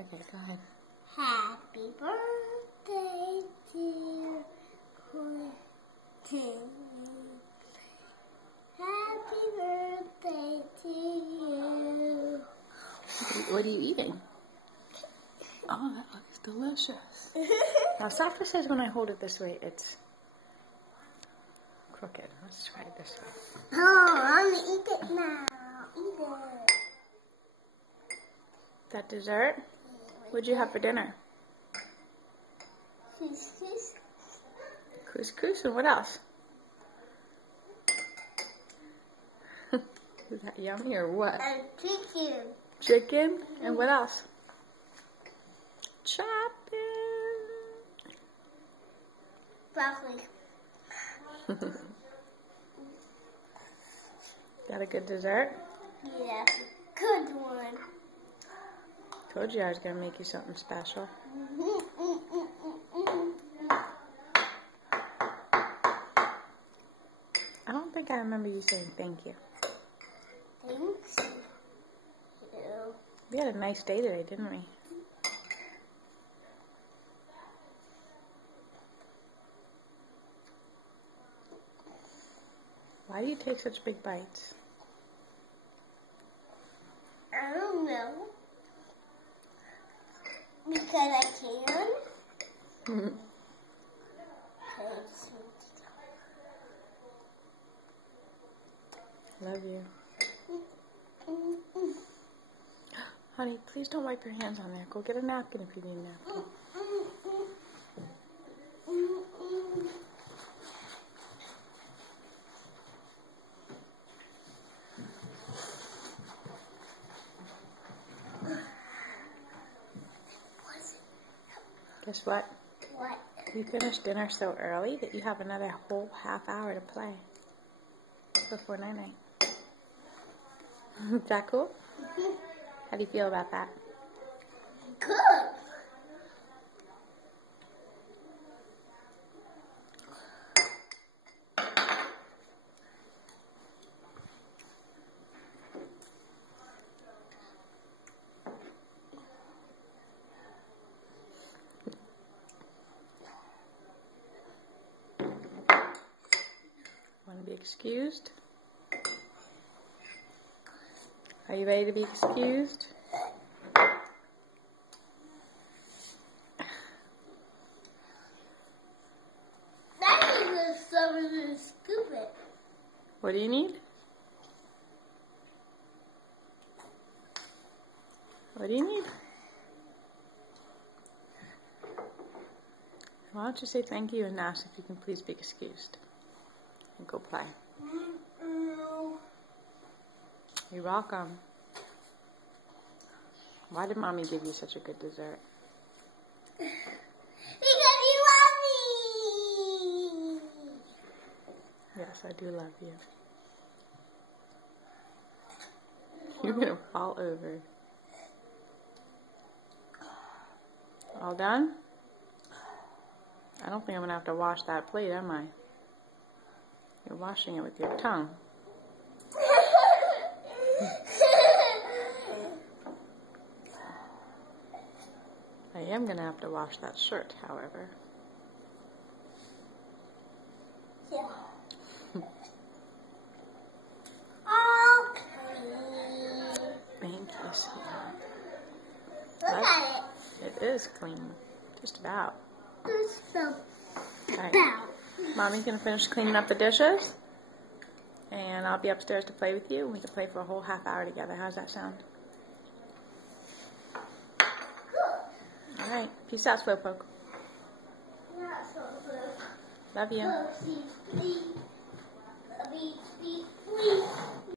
Okay, go ahead. Happy birthday, dear Quentin. Happy birthday to you. What are you eating? Oh, that looks delicious. Now, Safra says when I hold it this way, it's crooked. Let's try it this way. Oh, I'm going to eat it now. Eat it. That dessert? What'd you have for dinner? Couscous. Couscous, and what else? Is that yummy or what? And chicken. Chicken, and what else? Chopping. Broccoli. Got a good dessert? Yeah, good one. Told you I was going to make you something special. I don't think I remember you saying thank you. Thanks. We had a nice day today, didn't we? Why do you take such big bites? I don't know. Because I can. Love you. Honey, please don't wipe your hands on there. Go get a napkin if you need a napkin. Guess what? What? We finished dinner so early that you have another whole half hour to play before night-night. Is that cool? How do you feel about that? Good. Want to be excused? Are you ready to be excused? That is so stupid. What do you need? What do you need? Why don't you say thank you and ask if you can please be excused? And go play. You're welcome. Why did Mommy give you such a good dessert? Because you love me. Yes, I do love you. You're going to fall over. All done? I don't think I'm going to have to wash that plate, am I? You're washing it with your tongue. I am going to have to wash that shirt, however. Yeah. Thank you, sweetheart. Look at it. It is clean. Just about. Just about. Right. Mommy's going to finish cleaning up the dishes. And I'll be upstairs to play with you. We can play for a whole half hour together. How's that sound? Good. All right. Peace out, Slowpoke. Not so good. Love you. Love you.